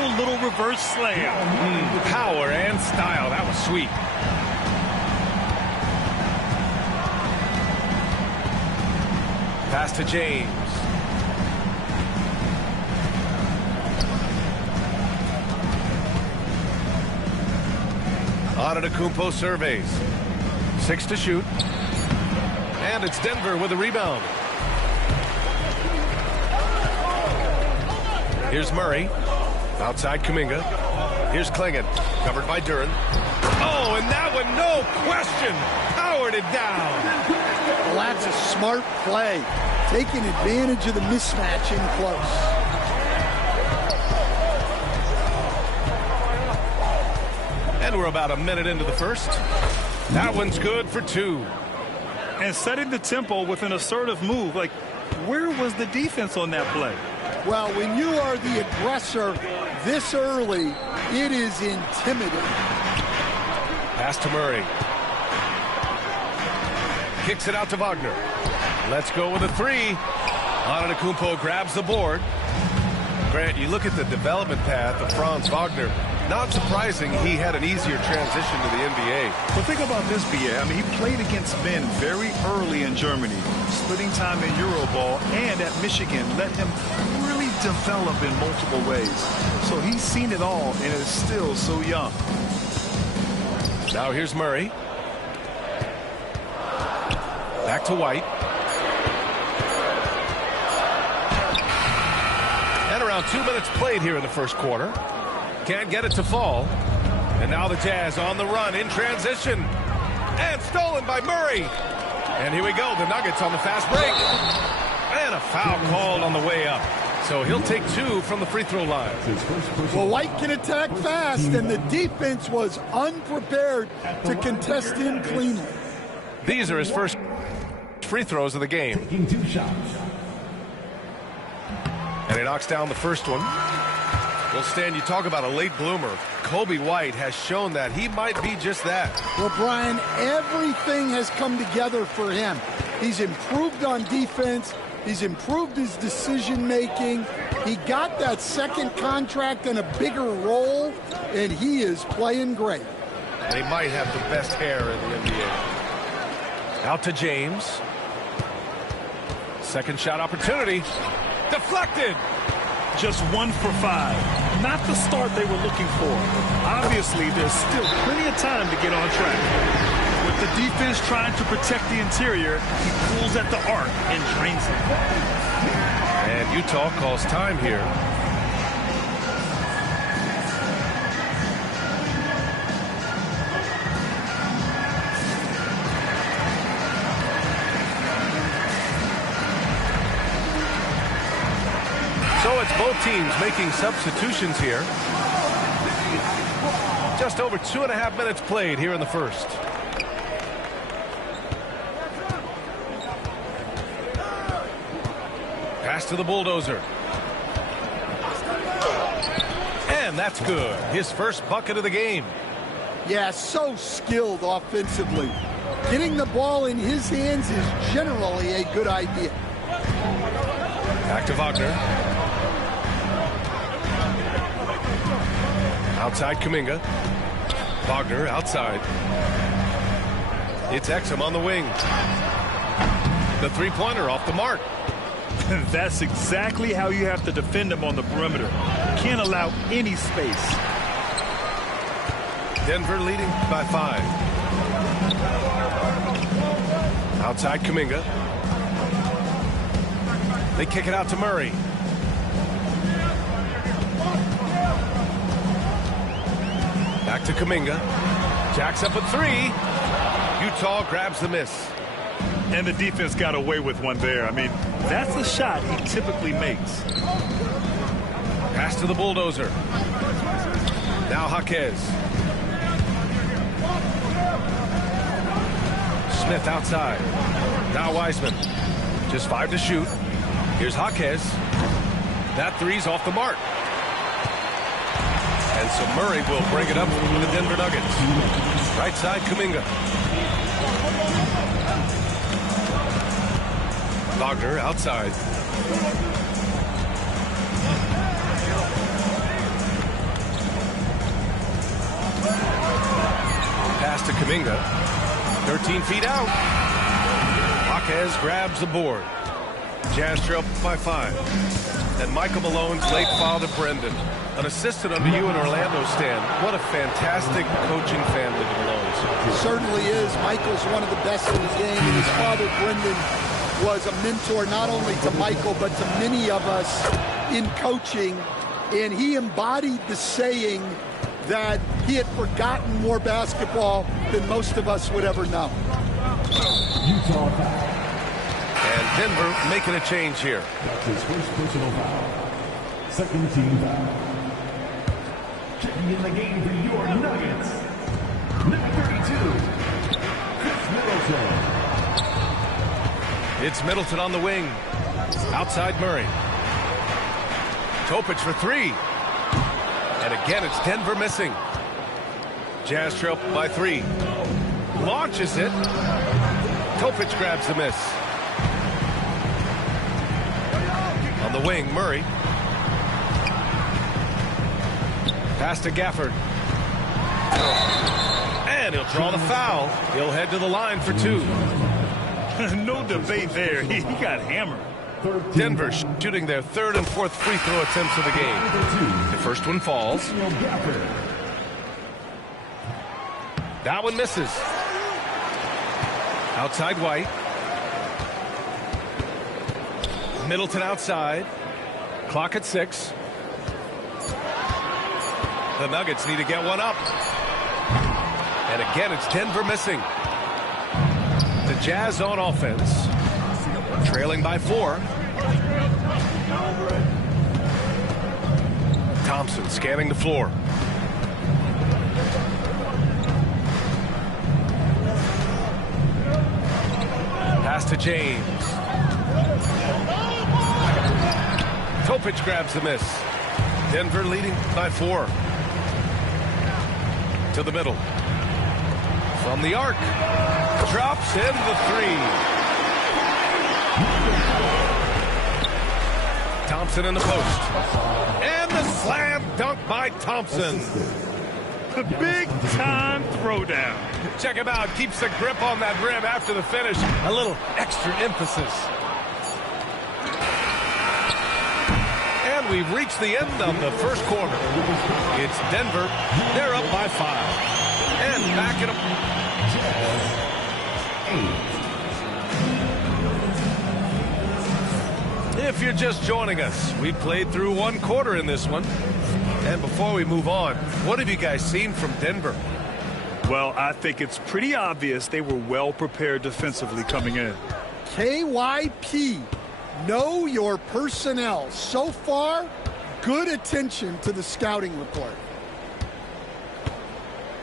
beautiful little reverse slam. Power and style. That was sweet. Pass to James. Antetokounmpo surveys. 6 to shoot. And it's Denver with a rebound. Here's Murray. Outside Kuminga. Here's Klingon. Covered by Duren. Oh, and that one, no question, powered it down. Well, that's a smart play. Taking advantage of the mismatch in close. And we're about a minute into the first. That one's good for 2. And setting the tempo with an assertive move. Like, where was the defense on that play? Well, when you are the aggressor this early, it is intimidating. Pass to Murray. Kicks it out to Wagner. Let's go with a 3. Antetokounmpo grabs the board. Grant, you look at the development path of Franz Wagner. Not surprising he had an easier transition to the NBA. Well, think about this, B.A. I mean, he played against men very early in Germany, splitting time in Euroball, and at Michigan let him really develop in multiple ways. So he's seen it all and is still so young. Now here's Murray. Back to White. And around 2 minutes played here in the first quarter. Can't get it to fall. And now the Jazz on the run in transition. And stolen by Murray. And here we go. The Nuggets on the fast break. And a foul called on the way up. So he'll take 2 from the free throw line. Well, White can attack fast, and the defense was unprepared to contest him cleanly. These are his first free throws of the game. And he knocks down the first one. Well, Stan, you talk about a late bloomer. Coby White has shown that he might be just that. Well, Brian, everything has come together for him. He's improved on defense. He's improved his decision-making. He got that second contract and a bigger role, and he is playing great. And he might have the best hair in the NBA. Out to James. Second shot opportunity. Deflected. Just 1 for 5. Not the start they were looking for. Obviously, there's still plenty of time to get on track. With the defense trying to protect the interior, he pulls at the arc and drains it. And Utah calls time here. So it's both teams making substitutions here. Just over 2.5 minutes played here in the first. Pass to the bulldozer. And that's good. His first bucket of the game. Yeah, so skilled offensively. Getting the ball in his hands is generally a good idea. Back to Wagner. Outside Kuminga. Wagner outside. It's Exum on the wing. The three-pointer off the mark. That's exactly how you have to defend him on the perimeter. Can't allow any space. Denver leading by 5. Outside Kuminga. They kick it out to Murray. Back to Kuminga. Jacks up a 3. Utah grabs the miss. And the defense got away with one there. I mean, that's the shot he typically makes. Pass to the bulldozer. Now Jaquez. Smith outside. Now Wiseman. Just 5 to shoot. Here's Jaquez. That three's off the mark. And so Murray will bring it up for the Denver Nuggets. Right side, Kuminga. Wagner outside. Pass to Kuminga. 13 feet out. Jaquez grabs the board. Jazz trail by 5. And Michael Malone's late father, Brendan. An assistant under you in Orlando, Stan. What a fantastic coaching family, the Malones. It certainly is. Michael's one of the best in the game. And his father, Brendan, was a mentor not only to Michael, but to many of us in coaching. And he embodied the saying that he had forgotten more basketball than most of us would ever know. And Denver making a change here. That's his first personal foul. Second team foul. Checking in the game for your Nuggets. Number 32, Chris Middleton. It's Middleton on the wing. Outside Murray. Topic for 3. And again, it's Denver missing. Jazz trail by 3. Launches it. Topic grabs the miss. On the wing, Murray. Pass to Gafford. And he'll draw the foul. He'll head to the line for 2. No debate there. He got hammered. Denver shooting their 3rd and 4th free throw attempts of the game. The first one falls. That one misses. Outside White. Middleton outside. Clock at 6. The Nuggets need to get one up. And again, it's Denver missing. The Jazz on offense. Trailing by 4. Thompson scanning the floor. Pass to James. Topic grabs the miss. Denver leading by 4. To the middle. From the arc. Drops in the 3. Thompson in the post. And the slam dunk by Thompson. A big-time throwdown. Check him out. Keeps the grip on that rim after the finish. A little extra emphasis. And we've reached the end of the first quarter. It's Denver. They're up by 5. And back it up. If you're just joining us, we played through 1 quarter in this one. And before we move on, what have you guys seen from Denver? Well, I think it's pretty obvious they were well prepared defensively coming in. KYP, know your personnel. So far, good attention to the scouting report.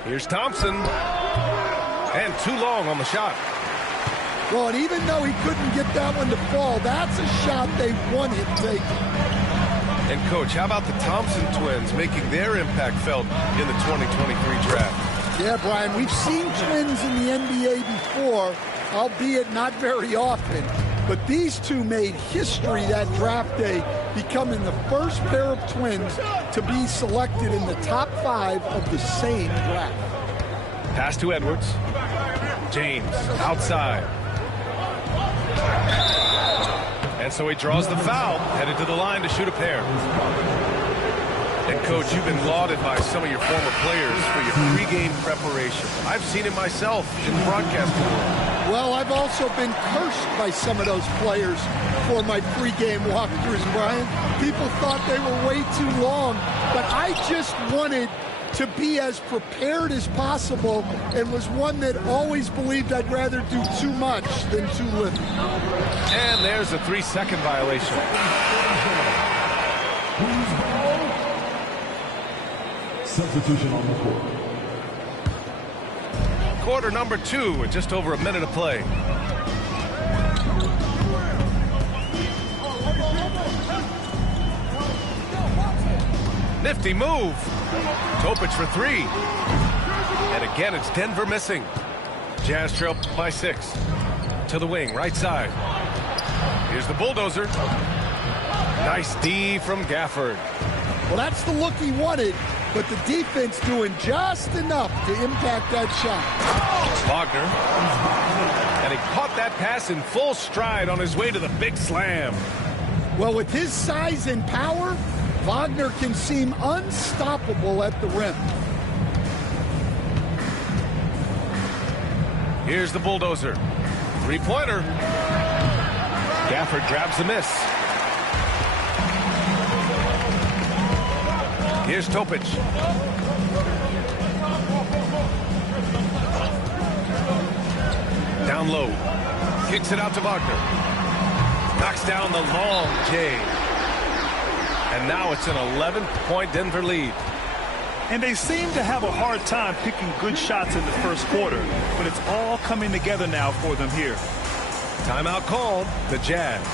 Here's Thompson. And too long on the shot. Well, and even though he couldn't get that one to fall, that's a shot they wanted taken. And, Coach, how about the Thompson twins making their impact felt in the 2023 draft? Yeah, Brian, we've seen twins in the NBA before, albeit not very often. But these two made history that draft day, becoming the first pair of twins to be selected in the top 5 of the same draft. Pass to Edwards. James outside. And so he draws the foul, headed to the line to shoot a pair. And, Coach, you've been lauded by some of your former players for your pregame preparation. I've seen it myself in the broadcasting world. Well, I've also been cursed by some of those players for my pregame walkthroughs, Brian. People thought they were way too long, but I just wanted to be as prepared as possible and was one that always believed I'd rather do too much than too little. And there's a 3-second violation. Substitution on the court. Quarter number 2 with just over a minute of play. Nifty move. Topic for 3. And again, it's Denver missing. Jazz trail by 6. To the wing, right side. Here's the bulldozer. Nice D from Gafford. Well, that's the look he wanted. but the defense doing just enough to impact that shot. Wagner. And he caught that pass in full stride on his way to the big slam. Well, with his size and power, Wagner can seem unstoppable at the rim. Here's the bulldozer. Three-pointer. Gafford grabs the miss. Here's Topic. Down low. Kicks it out to Wagner. Knocks down the long J. And now it's an 11-point Denver lead. And they seem to have a hard time picking good shots in the first quarter, but it's all coming together now for them here. Timeout called, the Jazz.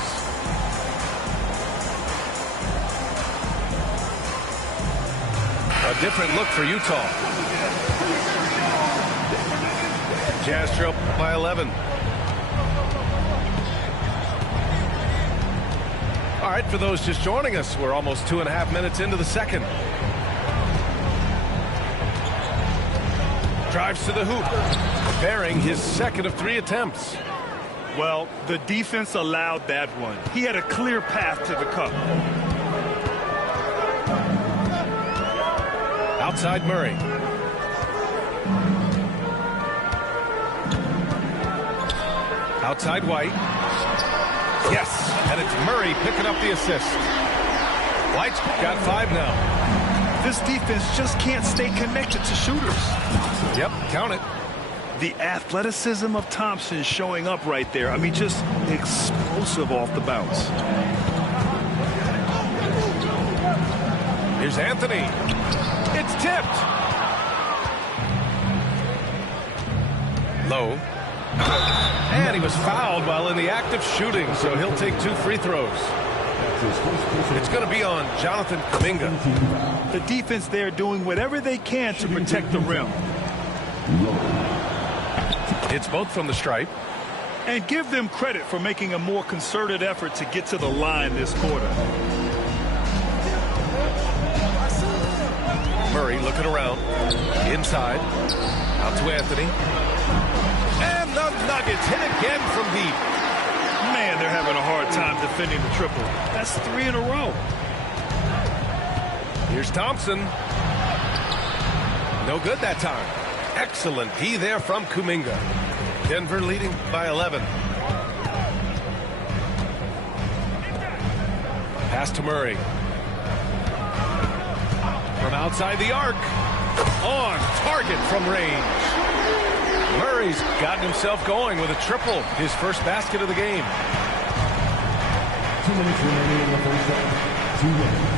A different look for Utah. Jazz trail by 11. All right, for those just joining us, we're almost 2.5 minutes into the second. Drives to the hoop, bearing his second of 3 attempts. Well, the defense allowed that one. He had a clear path to the cup. Outside Murray. Outside White. Yes, and it's Murray picking up the assist. White's got 5 now. This defense just can't stay connected to shooters. Yep, count it. The athleticism of Thompson showing up right there. I mean, just explosive off the bounce. Here's Anthony. It's tipped. Low. And he was fouled while in the act of shooting, so he'll take 2 free throws. It's going to be on Jonathan Kuminga. The defense there doing whatever they can to protect the rim. It's both from the stripe. And give them credit for making a more concerted effort to get to the line this quarter. Murray looking around. Inside. Out to Anthony. And the Nuggets hit again from deep. Man, they're having a hard time defending the triple. That's 3 in a row. Here's Thompson. No good that time. Excellent D there from Kuminga. Denver leading by 11. Pass to Murray. From outside the arc. On target from range. Murray's gotten himself going with a triple. His first basket of the game. 2 minutes remaining in the first half. 2 minutes.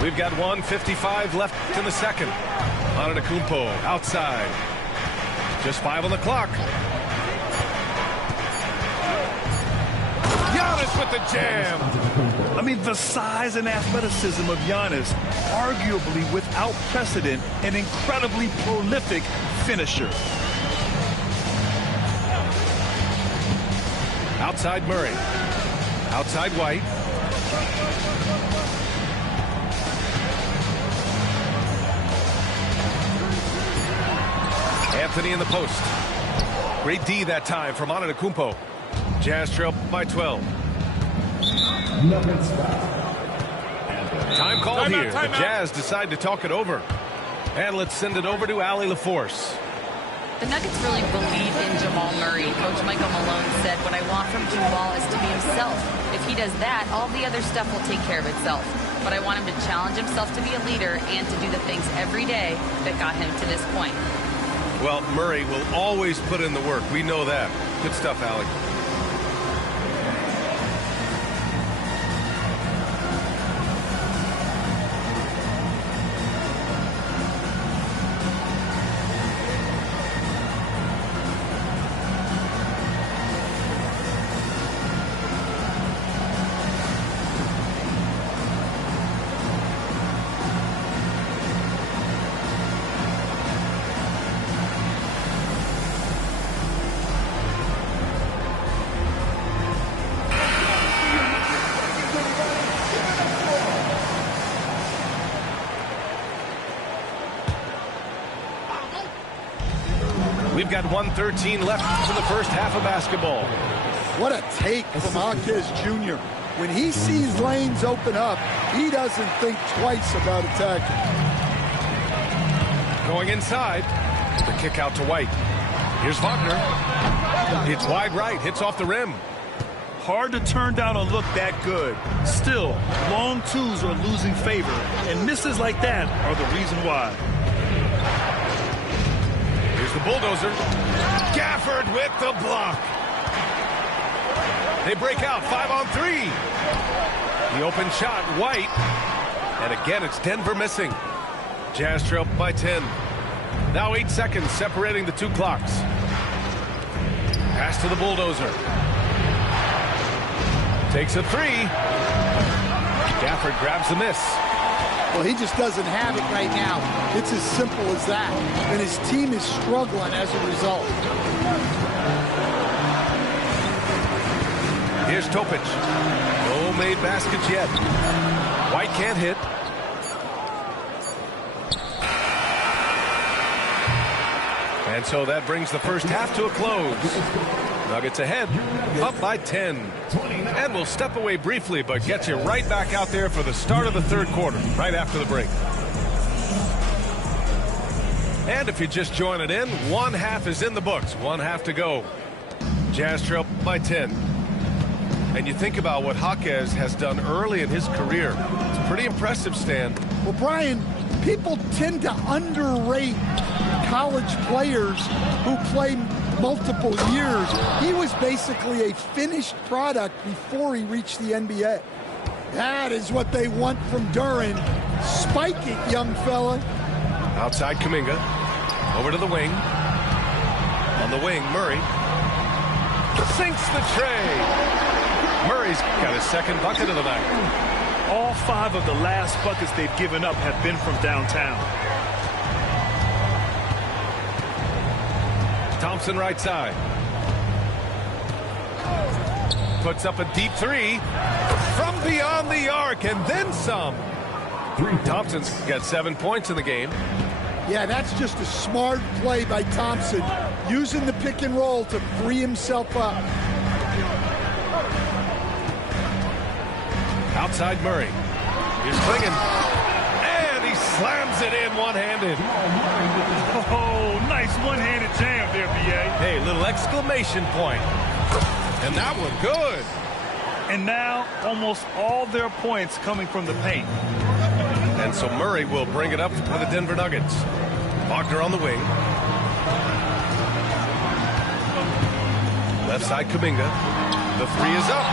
We've got 1:55 left in the second. Antetokounmpo outside. Just 5 on the clock. Giannis with the jam. I mean, the size and athleticism of Giannis, arguably without precedent, an incredibly prolific finisher. Outside Murray. Outside White. Anthony in the post. Great D that time from Antetokounmpo. Jazz trail by 12. Time called here. The Jazz decide to talk it over. And let's send it over to Allie LaForce. The Nuggets really believe in Jamal Murray. Coach Michael Malone said, what I want from Jamal is to be himself. If he does that, all the other stuff will take care of itself. But I want him to challenge himself to be a leader and to do the things every day that got him to this point. Well, Murray will always put in the work. We know that. Good stuff, Allie. We've got 1:13 left for the first half of basketball. What a take from Jaquez Jr. When he sees lanes open up, he doesn't think twice about attacking. Going inside. The kick out to White. Here's Wagner. It's wide right. Hits off the rim. Hard to turn down a look that good. Still, long twos are losing favor, and misses like that are the reason why. Here's the bulldozer. Gafford with the block. They break out 5-on-3. The open shot, White. And again, it's Denver missing. Jazz trail by 10. Now 8 seconds separating the two clocks. Pass to the bulldozer. Takes a three. Gafford grabs the miss. Well, he just doesn't have it right now. It's as simple as that. And his team is struggling as a result. Here's Topic. No made baskets yet. White can't hit. And so that brings the first half to a close. Nuggets ahead, up by 10. And we'll step away briefly, but get you right back out there for the start of the third quarter, right after the break. And if you just join it in, one half is in the books. One half to go. Jazz trail by 10. And you think about what Jaquez has done early in his career. It's pretty impressive, Stan. Well, Brian, people tend to underrate college players who play multiple years. He was basically a finished product before he reached the NBA. That is what they want from Duren. Spike it, young fella. Outside Kuminga. Over to the wing. On the wing, Murray. Sinks the tray. Murray's got his second bucket of the night. All 5 of the last buckets they've given up have been from downtown. Thompson right side. Puts up a deep three from beyond the arc and then some. Thompson's got 7 points in the game. Yeah, that's just a smart play by Thompson, using the pick and roll to free himself up. Outside Murray. Here's Klingon. And he slams it in one-handed. Oh, nice one-handed jam there, B.A. Hey, little exclamation point. And that one good. And now almost all their points coming from the paint. And so Murray will bring it up for the Denver Nuggets. Wagner on the wing. Left side Kuminga. The three is up.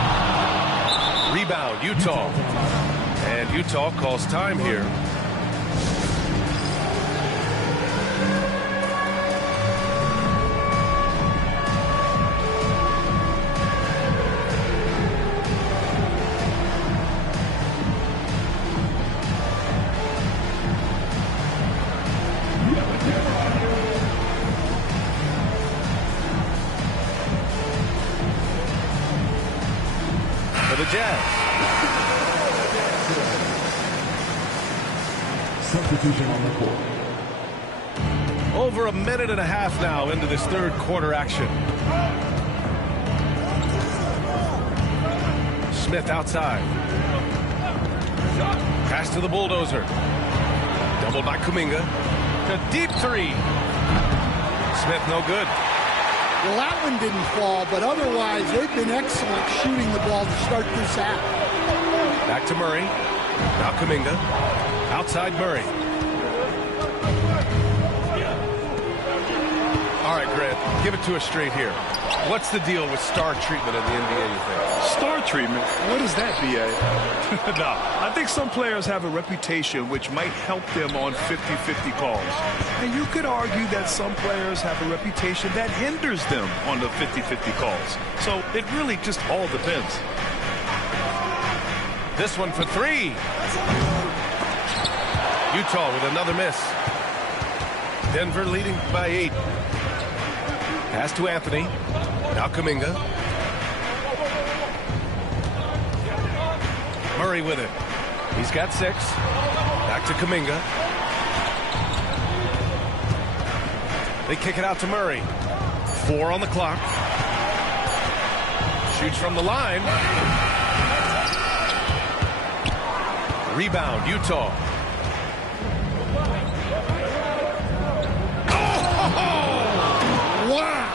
Rebound, Utah. And Utah calls time here. For the Jazz. Substitution on the court. Over a minute and a half now into this third quarter action. Smith outside. Pass to the bulldozer. Doubled by Kuminga. A deep three. Smith no good. Well, that one didn't fall, but otherwise they've been excellent shooting the ball to start this half. Back to Murray. Now Kuminga. Outside Murray. All right, Grant, give it to us straight here. What's the deal with star treatment in the NBA, you think? Star treatment? What is that, B.A.? No, I think some players have a reputation which might help them on 50-50 calls. And you could argue that some players have a reputation that hinders them on the 50-50 calls. So it really just all depends. This one for three. Utah with another miss. Denver leading by 8. Pass to Anthony. Now Kuminga. Murray with it. He's got 6. Back to Kuminga. They kick it out to Murray. 4 on the clock. Shoots from the line. Rebound, Utah. Wow!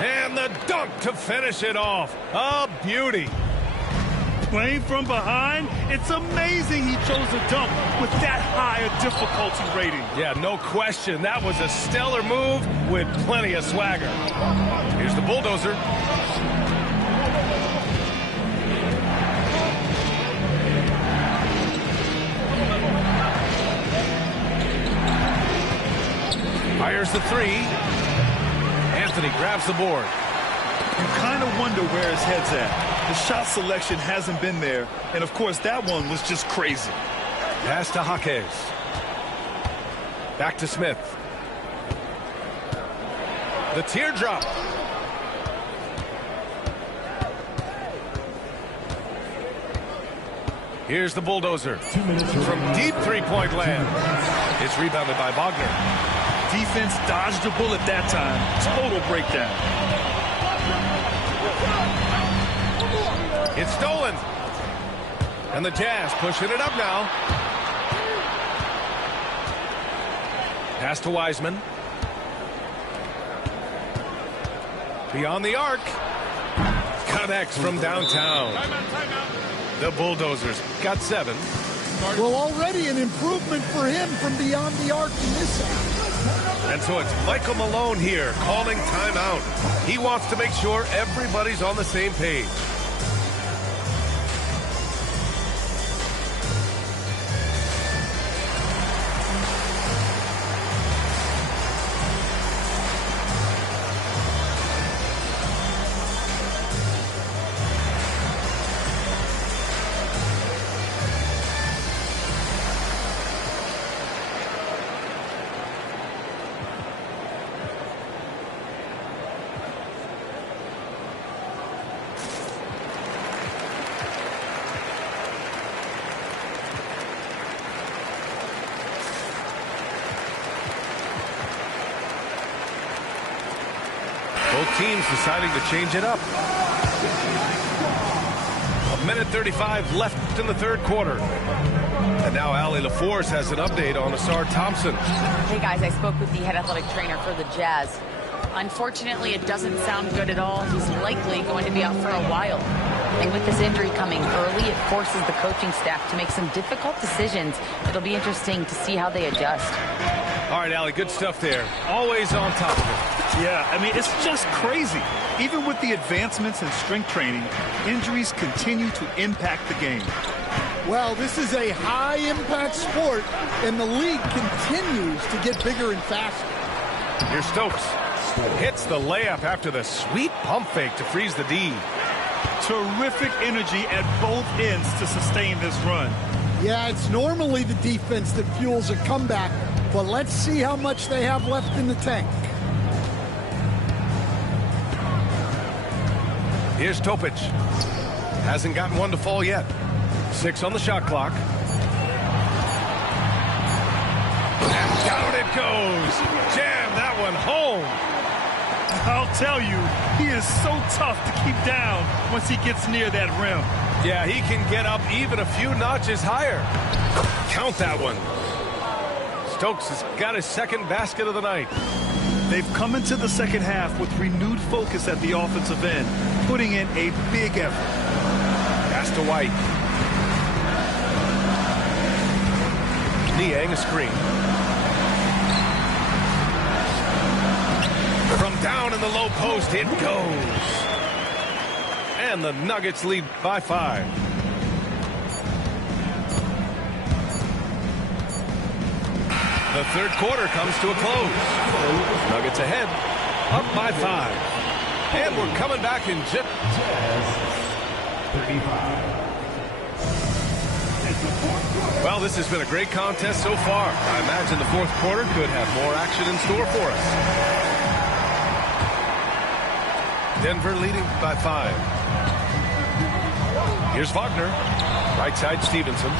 And the dunk to finish it off. A beauty. Playing from behind, it's amazing he chose a dunk with that high a difficulty rating. Yeah, no question. That was a stellar move with plenty of swagger. Here's the bulldozer. Fires the 3. Anthony grabs the board. You kind of wonder where his head's at. The shot selection hasn't been there, and of course that one was just crazy. Pass to Jaquez. Back to Smith. The teardrop. Here's the bulldozer. 2 minutes From deep three-point land. It's rebounded by Wagner. Defense dodged a bullet that time. Total breakdown. It's stolen. And the Jazz pushing it up now. Pass to Wiseman. Beyond the arc. Connects from downtown. The Bulldozers got 7. Well, already an improvement for him from beyond the arc in this half. And so it's Michael Malone here calling timeout. He wants to make sure everybody's on the same page. Both teams deciding to change it up. 1:35 left in the third quarter. And now Allie LaForce has an update on Asar Thompson. Hey guys, I spoke with the head athletic trainer for the Jazz. Unfortunately, it doesn't sound good at all. He's likely going to be out for a while. And with this injury coming early, it forces the coaching staff to make some difficult decisions. It'll be interesting to see how they adjust. All right, Allie, good stuff there. Always on top of it. Yeah, I mean, it's just crazy. Even with the advancements in strength training, injuries continue to impact the game. Well, this is a high-impact sport, and the league continues to get bigger and faster. Here's Stokes. Hits the layup after the sweet pump fake to freeze the D. Terrific energy at both ends to sustain this run. Yeah, it's normally the defense that fuels a comeback, but let's see how much they have left in the tank. Here's Topic. Hasn't gotten one to fall yet. 6 on the shot clock. And down it goes. Jam that one home. I'll tell you, he is so tough to keep down once he gets near that rim. Yeah, he can get up even a few notches higher. Count that one. Stokes has got his second basket of the night. They've come into the second half with renewed focus at the offensive end, putting in a big effort. Pass to White. Niang a screen. From down in the low post, it goes. And the Nuggets lead by 5. The third quarter comes to a close. Nuggets ahead, up by 5. And we're coming back in just... 35. Well, this has been a great contest so far. I imagine the fourth quarter could have more action in store for us. Denver leading by 5. Here's Wagner. Right side, Stevenson.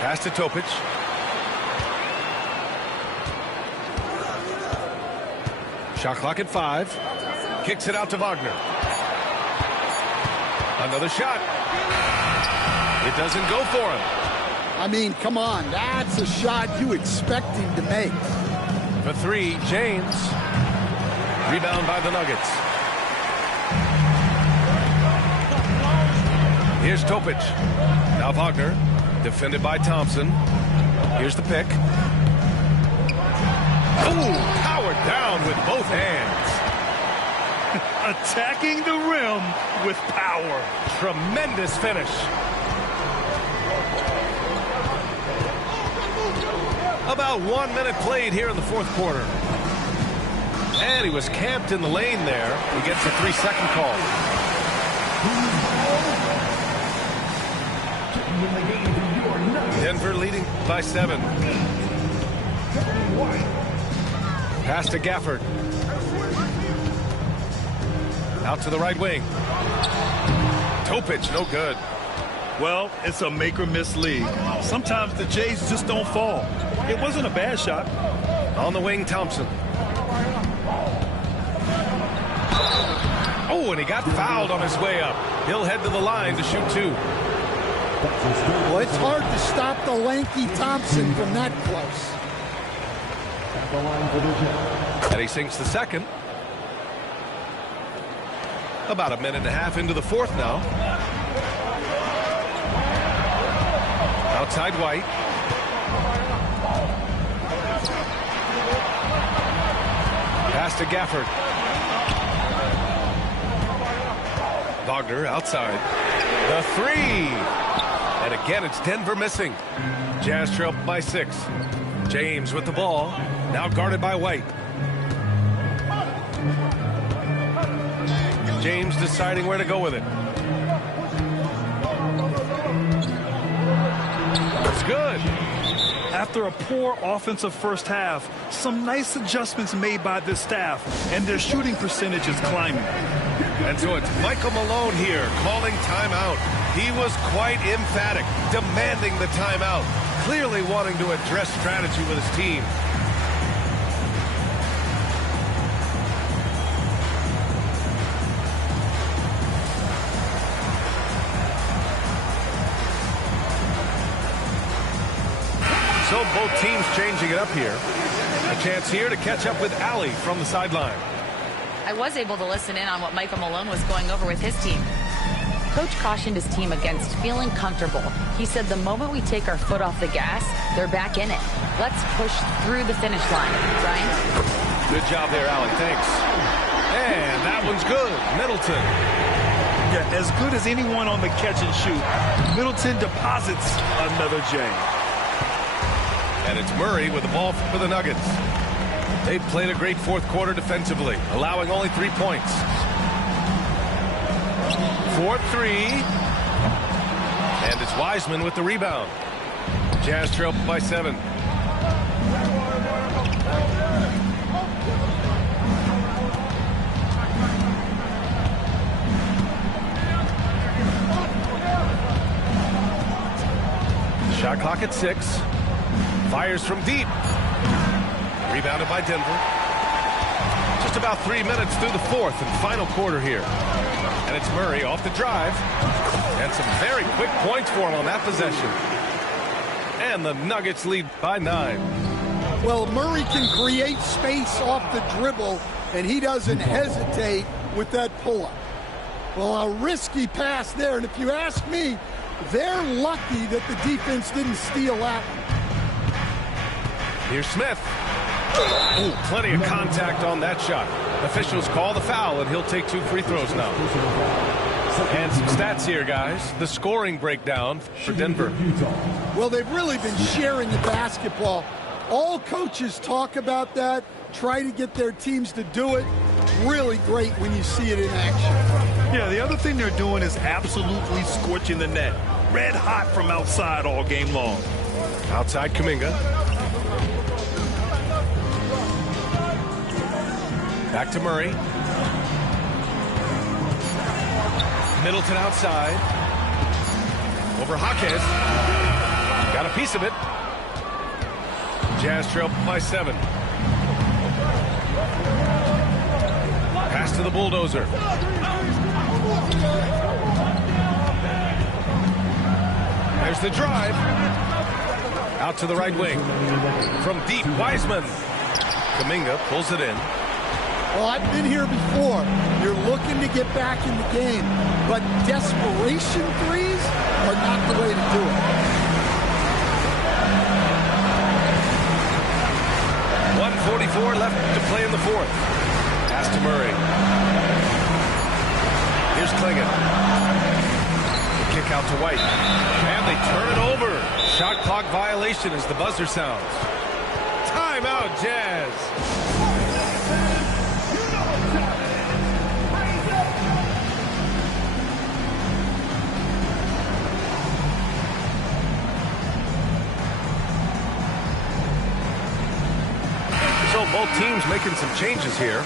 Pass to Topic. Shot clock at 5. Kicks it out to Wagner. Another shot. It doesn't go for him. I mean, come on. That's a shot you expect him to make. For 3, James. Rebound by the Nuggets. Here's Topic. Now Wagner. Defended by Thompson. Here's the pick. Oh, powered down with both hands. Attacking the rim with power. Tremendous finish. About 1 minute played here in the fourth quarter. And he was camped in the lane there. He gets a 3-second call. Denver leading by 7. Pass to Gafford. Out to the right wing. Topic, no good. Well, it's a make or miss league. Sometimes the Jays just don't fall. It wasn't a bad shot. On the wing, Thompson. Oh, and he got fouled on his way up. He'll head to the line to shoot 2. Well, it's hard to stop the lanky Thompson from that close. And he sinks the second. About a minute and a half into the fourth now. Outside White. Pass to Gafford. Wagner outside. The 3. And again, it's Denver missing. Jazz trail by 6. James with the ball. Now guarded by White. James deciding where to go with it. It's good. After a poor offensive first half, some nice adjustments made by this staff, and their shooting percentage is climbing. And so it's Michael Malone here calling timeout. He was quite emphatic, demanding the timeout, clearly wanting to address strategy with his team. So both teams changing it up here. A chance here to catch up with Allie from the sideline. I was able to listen in on what Michael Malone was going over with his team. Coach cautioned his team against feeling comfortable. He said the moment we take our foot off the gas, they're back in it. Let's push through the finish line. Brian? Good job there, Allie. Thanks. And that one's good. Middleton. Yeah, as good as anyone on the catch and shoot. Middleton deposits another J. And it's Murray with the ball for the Nuggets. They've played a great fourth quarter defensively, allowing only 3 points. 4-3. And it's Wiseman with the rebound. Jazz trail by 7. Shot clock at 6. Fires from deep. Rebounded by Denver. Just about 3 minutes through the fourth and final quarter here. And it's Murray off the drive. And some very quick points for him on that possession. And the Nuggets lead by 9. Well, Murray can create space off the dribble, and he doesn't hesitate with that pull-up. Well, a risky pass there, and if you ask me, they're lucky that the defense didn't steal that one. Here's Smith. Ooh, plenty of contact on that shot. Officials call the foul, and he'll take 2 free throws now. And some stats here, guys. The scoring breakdown for Denver. Well, they've really been sharing the basketball. All coaches talk about that, try to get their teams to do it. Really great when you see it in action. Yeah, the other thing they're doing is absolutely scorching the net. Red hot from outside all game long. Outside Kuminga. Back to Murray. Middleton outside. Over Jaquez. Got a piece of it. Jazz trail by 7. to the bulldozer. There's the drive. Out to the right wing. From deep, Wiseman. Kuminga pulls it in. Well, I've been here before. You're looking to get back in the game, but desperation threes are not the way to do it. 1:44 left to play in the fourth. Pass to Murray. Here's Klingon. Kick out to White. And they turn it over. Shot clock violation as the buzzer sounds. Timeout, Jazz. So both teams making some changes here.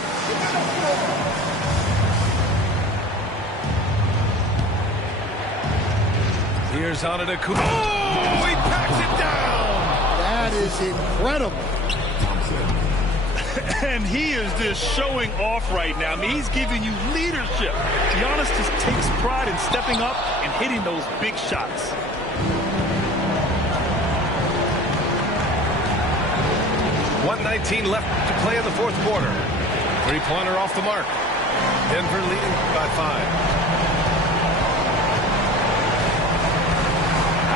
Here's Antetokounmpo. Oh, he packs it down. That is incredible. And he is just showing off right now. I mean, he's giving you leadership. Giannis just takes pride in stepping up and hitting those big shots. .19 left to play in the fourth quarter. Three-pointer off the mark. Denver leading by 5.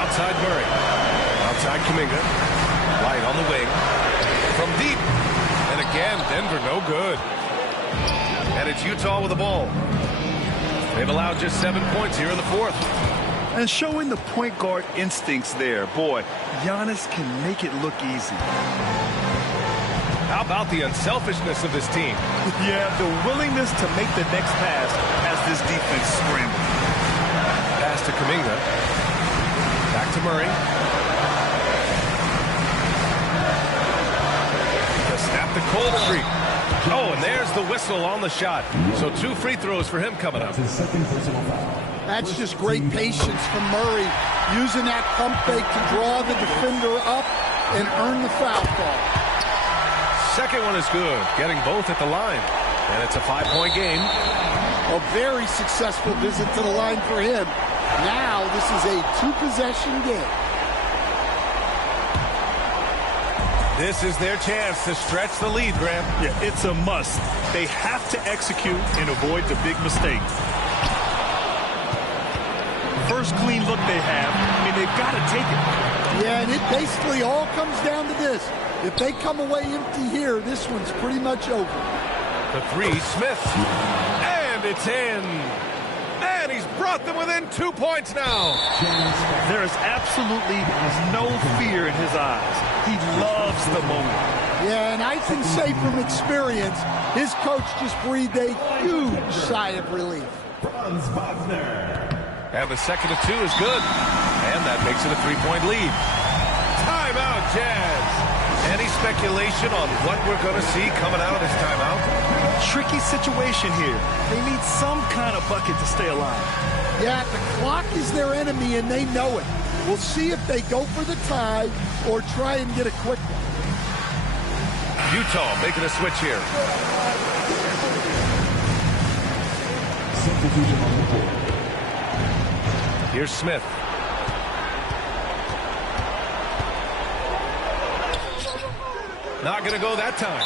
Outside Murray. Outside Kuminga. White on the wing. From deep. And again, Denver no good. And it's Utah with the ball. They've allowed just 7 points here in the fourth. And showing the point guard instincts there. Boy, Giannis can make it look easy. How about the unselfishness of this team? Yeah, the willingness to make the next pass has this defense scrambling. Pass to Kuminga. Back to Murray. To snap the cold streak. Oh, and there's the whistle on the shot. So 2 free throws for him coming up. That's just great patience from Murray, using that pump fake to draw the defender up and earn the foul call. Second one is good, getting both at the line. And it's a 5-point game. A very successful visit to the line for him. Now this is a 2-possession game. This is their chance to stretch the lead, Graham. Yeah, it's a must. They have to execute and avoid the big mistake. First clean look they have. I mean, they've got to take it. Yeah, and it basically all comes down to this. If they come away empty here, this one's pretty much over. The 3, Smith. And it's in. And he's brought them within 2 points now. There is absolutely no fear in his eyes. He loves the moment. Yeah, and I can say from experience, his coach just breathed a huge sigh of relief. Franz Wagner. And the second of 2 is good. And that makes it a 3-point lead. Timeout, Jazz. Any speculation on what we're going to see coming out of this timeout? Tricky situation here. They need some kind of bucket to stay alive. Yeah, the clock is their enemy, and they know it. We'll see if they go for the tie or try and get a quick one. Utah making a switch here. Substitution on the board. Here's Smith. Not going to go that time.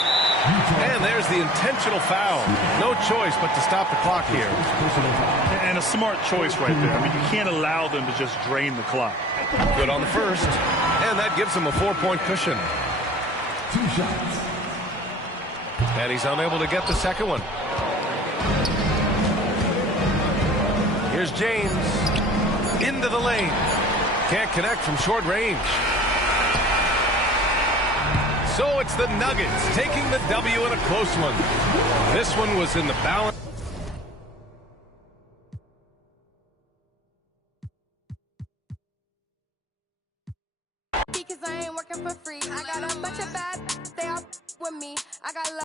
And there's the intentional foul. No choice but to stop the clock here. And a smart choice right there. I mean, you can't allow them to just drain the clock. Good on the first. And that gives him a 4-point cushion. 2 shots. And he's unable to get the second one. Here's James. Into the lane. Can't connect from short range. So it's the Nuggets taking the W in a close one. This one was in the balance. Because I ain't working for free. I got a bunch of bad, they all with me. I got love.